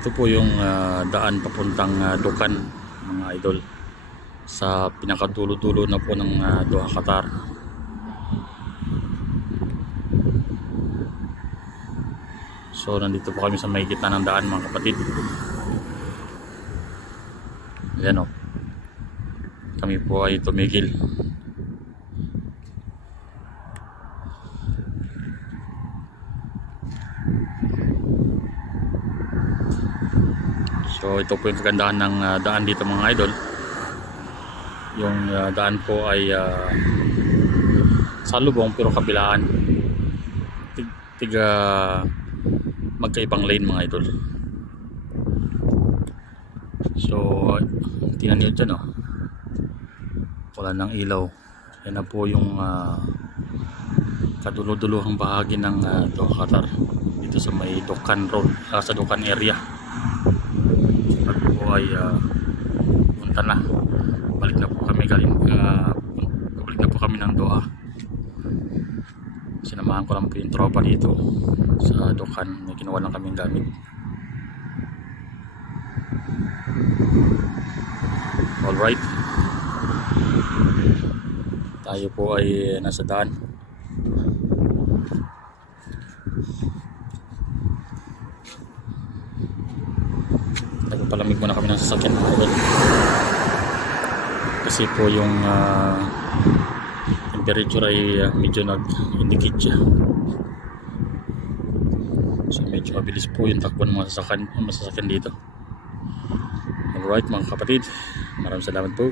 Ito po yung daan papuntang Dukan, mga idol, sa pinakadulo-dulo na po ng Doha, Qatar. So nandito po kami sa may gitna ng daan, mga kapatid. Ayan o, kami po ay tumigil. So ito po yung kagandahan ng daan dito, mga idol. Yung daan po ay salubong pero kabilaan. Tiga magkaibang lane, mga idol. So tingnan nyo dyan, wala ng ilaw. Yan na po yung kadulo-duluhang bahagi ng Doha, Qatar, dito sa may Dukan Road, sa Dukan area. At po ay punta na, balik na po kami balik na po kami ng Doha. Sinamahan ko lang po yung tropa dito sa Dukan, may kinuha lang kaming gamit. Alright, tayo po ay nasa daan. Nagpapalamig muna kami ng sasakyan, kasi po yung temperature ay medyo nag-indicate siya. So medyo mabilis po yung takbo ng mga sasakyan dito. Alright, mga kapatid, maraming salamat po.